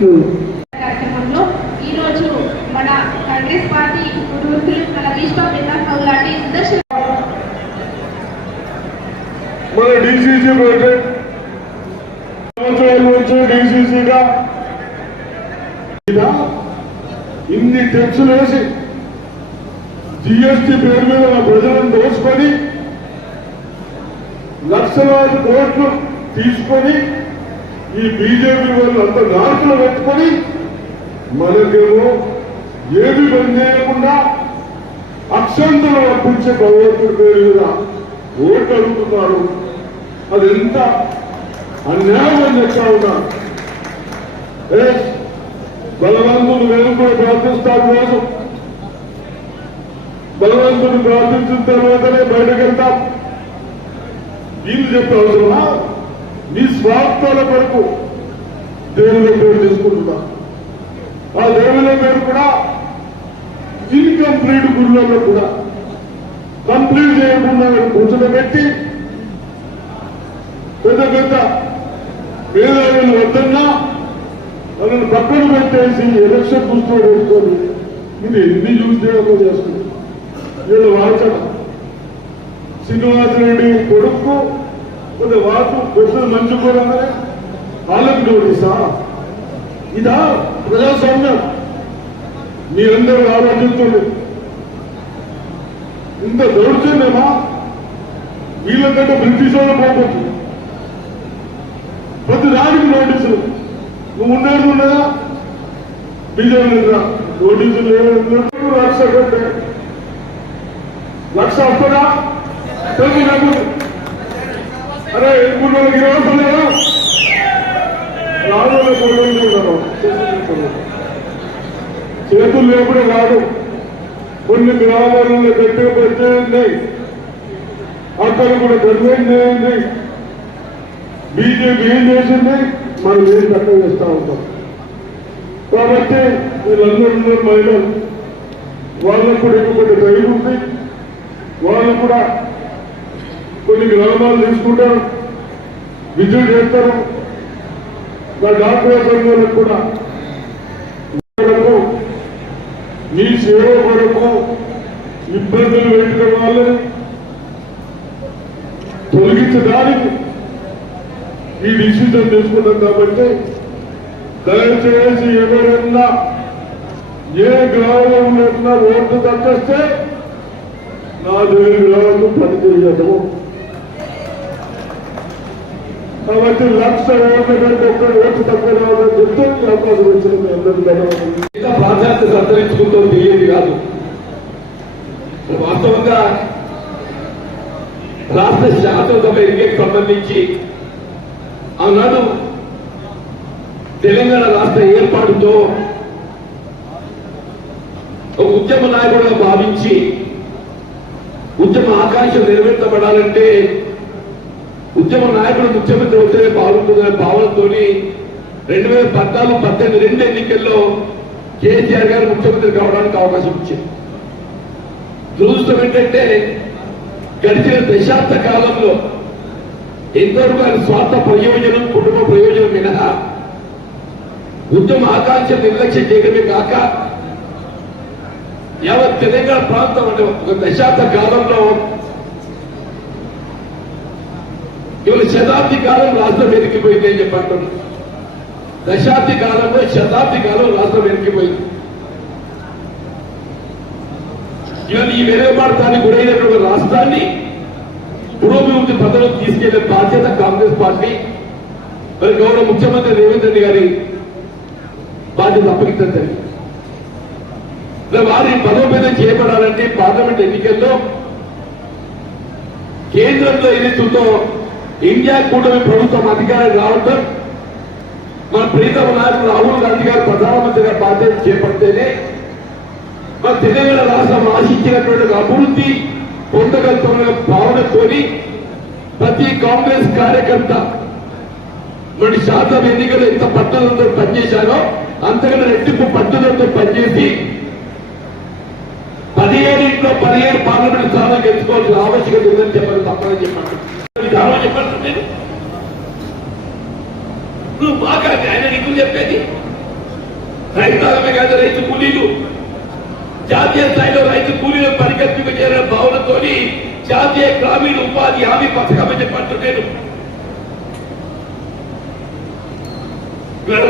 కార్యక్రమంలో ఈ రోజు మన కాంగ్రెస్ పార్టీ గురువులు మన విశ్వ పెద్ద లాంటి సుదర్శన్ మన డిసిసి ప్రెసిడెంట్ సంవత్సరాల నుంచి డిసిసిగా ఇన్ని టెక్స్లు వేసి జిఎస్టి పేరు మీద మా ప్రజలను దోచుకొని లక్షలాది కోట్లు తీసుకొని ఈ బీజేపీ వాళ్ళు అంత నార్కులు పెట్టుకొని మనకేమో ఏది పని చేయకుండా అక్షంతలు వర్తించే భగవంతుడి పేరు మీద ఓట్లు అడుగుతున్నారు. అది ఎంత అన్యాయం అని చెప్తా ఉన్నారు ఏ, బలవంతుడు మేము కూడా ప్రార్థిస్తాం రోజు. బలవంతుడు ప్రార్థించిన తర్వాతనే బయటకెళ్తాం. వీళ్ళు చెప్పే అవసరమా? స్వార్థాల కొరకు దేవుని పేరు తీసుకుంటున్నా. ఆ దేవుని పేరు కూడా ఇన్కంప్లీట్ గురులలో కూడా. కంప్లీట్ చేయకుండా కూర్చోబెట్టి పెద్ద పెద్ద మేధావులు వద్దన్నా వాళ్ళని పక్కన పెట్టేసి ఎలక్షన్ కూర్చోబెట్టుకొని పెట్టుకొని ఇది ఎన్ని చూసేమో చేస్తుంది. వీళ్ళు వాడచడం శ్రీనివాసరెడ్డి కొడుకు ಒಂದು వాకు ಕೊಟ್ಟು మంచి కూడా వాళ్ళకి నోటీసా ఇదా ప్రజాస్వామ్యం మీరందరూ ఆలోచిస్తుంది ఇంత దౌర్జన్యమా వీళ్ళకంటే బ్రిటిష్ వాళ్ళు పోవచ్చు ప్రతి దానికి నోటీసులు నువ్వు ఉండేది ఉండదా బీజేపీ లేదా నోటీసులు లేవు లక్ష కట్టే లక్ష వస్తుందా తెలుగు అరే ఇప్పుడు మనకి రాదు చేతులు లేకుండా రాదు కొన్ని గ్రామాలలో గట్టిగా పెట్టేయండి అక్కడ కూడా గర్వేం చేయండి. బీజేపీ ఏం చేసింది? మనం ఏం తక్కువ చేస్తా ఉంటాం. కాబట్టి వీళ్ళందరూ మహిళలు వాళ్ళకు కూడా ఇంకొకటి టైం ఉంది. వాళ్ళు కూడా కొన్ని గ్రామాలు తీసుకుంటారు. విజిట్ చేస్తారు. నా డాక్టర్ సంఘాలకు కూడా. మీ సేవ కొరకు ఇబ్బందులు పెట్టిన వాళ్ళని తొలగించడానికి ఈ డిసిజన్ తీసుకున్నాం కాబట్టి దయచేసి ఎవరైనా ఏ గ్రామంలో ఉన్నా ఓటు దక్కిస్తే నా దగ్గర గ్రామం పనిచేయటము కాబట్టి లక్ష ఓట్ల కంటే ఒక్క ఓటు తక్కువ రావాలని చెప్తే ఈ అవకాశం వచ్చిన మీ అందరికీ ధన్యవాదాలు. ప్రాధాన్యత సంతరించుకుంటూ తెలియదు కాదు. వాస్తవంగా రాష్ట్ర శాసనసభ ఎన్నికకు సంబంధించి ఆనాడు తెలంగాణ రాష్ట్ర ఏర్పాటుతో ఒక ఉద్యమ నాయకుడిగా భావించి ఉద్యమ ఆకాంక్ష నెరవేర్చబడాలంటే ఉద్యమ నాయకుడు ముఖ్యమంత్రి వచ్చే బాగుంటుందనే భావనతో రెండు వేల పద్నాలుగు పద్దెనిమిది రెండు ఎన్నికల్లో కేసీఆర్ గారు ముఖ్యమంత్రి కావడానికి అవకాశం ఇచ్చింది దురదృష్టం ఏంటంటే గడిచిన దశాబ్ద కాలంలో ఎంతవరకు ఆయన స్వార్థ ప్రయోజనం కుటుంబ ప్రయోజనం మినహా ఉద్యమ ఆకాంక్ష నిర్లక్ష్యం చేయడమే కాక యావత్ తెలంగాణ ప్రాంతం అంటే ఒక దశాబ్ద కాలంలో ఇవాళ శతాబ్ది కాలం రాష్ట్రం వెనికిపోయింది అని చెప్పంటాం దశాబ్ది కాలంలో శతాబ్ది కాలం రాష్ట్రం వెనికిపోయింది ఇవాళ ఈ వెనుకబాటుతానికి గురైనటువంటి రాష్ట్రాన్ని పురోభివృద్ధి పథకం తీసుకెళ్ళే బాధ్యత కాంగ్రెస్ పార్టీ మరి గౌరవ ముఖ్యమంత్రి రేవంత్ రెడ్డి గారి బాధ్యత అప్పగించండి వారి బలోపేతం చేయబడాలంటే పార్లమెంట్ ఎన్నికల్లో కేంద్రంలో ఏదైతుందో ఇండియా కూటమి ప్రభుత్వం అధికారం రావడం మన ప్రీతమ నాయకులు రాహుల్ గాంధీ గారు ప్రధానమంత్రిగా బాధ్యత చేపడితేనే మన తెలంగాణ రాష్ట్రం ఆశించినటువంటి అభివృద్ధి పొందగలుగుతున్న భావనతోని ప్రతి కాంగ్రెస్ కార్యకర్త మరి శాతం ఎన్నికలు ఎంత పట్టుదలతో పనిచేశారో అంతకన్నా రెట్టింపు పట్టుదలతో పనిచేసి పదిహేడింట్లో పదిహేడు పార్లమెంట్ స్థానాలు గెలుచుకోవాల్సిన ఆవశ్యకత ఉందని చెప్పాలి తప్పని చెప్పండి. బాగా ఆయన నీకు చెప్పేది. రైతాలమే కాదు రైతు కూలీలు. జాతీయ స్థాయిలో రైతు కూలీల పరికల్పిక చేరిన భావనతో జాతీయ గ్రామీణ ఉపాధి హామీ పథకం అని చెప్పంటూ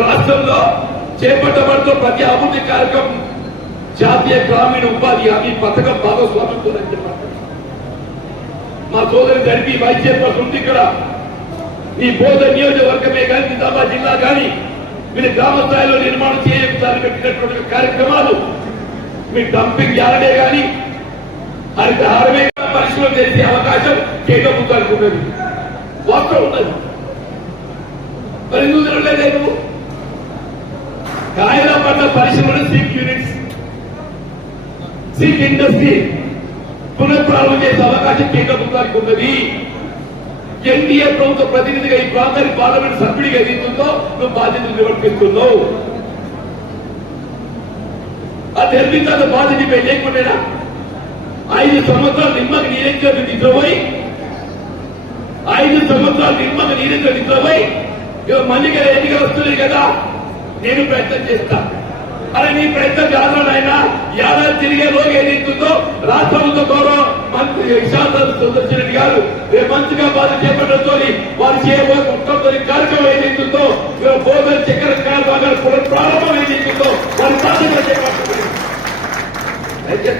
రాష్ట్రంలో చేపట్టబడుతున్న ప్రతి అభివృద్ధి కార్యక్రమం జాతీయ గ్రామీణ ఉపాధి హామీ పథకం భాగస్వామ్యంతో మా సోదరి జరిపి వైస్ ఉంది ఇక్కడ ఈ బోధ నియోజకవర్గమే కానీ నిజామాబాద్ జిల్లా కానీ మీరు గ్రామ స్థాయిలో నిర్మాణం చేయాలని పెట్టినటువంటి కార్యక్రమాలు మీ డంపింగ్ యార్డే కానీ హరితహారమే పరిశ్రమ చేసే అవకాశం కేంద్ర ప్రభుత్వానికి ఉన్నది. వాస్తవం ఉన్నది. మరి ఎందుకు జరగలేదు కాయల పట్ల పరిశ్రమలు సిక్ యూనిట్స్ సిక్ ఇండస్ట్రీ పునఃప్రారంభం చేసే అవకాశం కేంద్ర ప్రభుత్వానికి ఉన్నది. ఎన్డీఏ ప్రభుత్వ ప్రతినిధిగా ఈ ప్రాంతానికి పార్లమెంట్ సభ్యుడిగా ఎదుగుతుందో నువ్వు బాధ్యతలు నిర్వర్తిస్తున్నావు. అది నిర్మించాల బాధ్యత పై లేకుండా ఐదు సంవత్సరాలు నిమ్మకి నీరెంచే నిద్రపోయి? ఐదు సంవత్సరాలు నిమ్మకి నీరెంచే నిద్రపోయి? ఇక మళ్ళీ ఎన్నికలు వస్తున్నాయి కదా నేను ప్రయత్నం చేస్తా. అరే నీ పెద్ద కాదు యాదవ్ తిరిగే రోజు ఏదైతుందో రాష్ట్రంతో ప్రభుత్వ గౌరవ మంత్రి శాసన రెడ్డి గారు రేపు మంచిగా బాధ చేపట్టడంతో వారు చేయబోయే మొట్టమొదటి కార్యక్రమం ఏదైతుందో భోజన చక్కెర కార్యక్రమాలు ప్రారంభం ఏదైతుందో వారి బాధ్యత చేపడుతుంది దయచేసి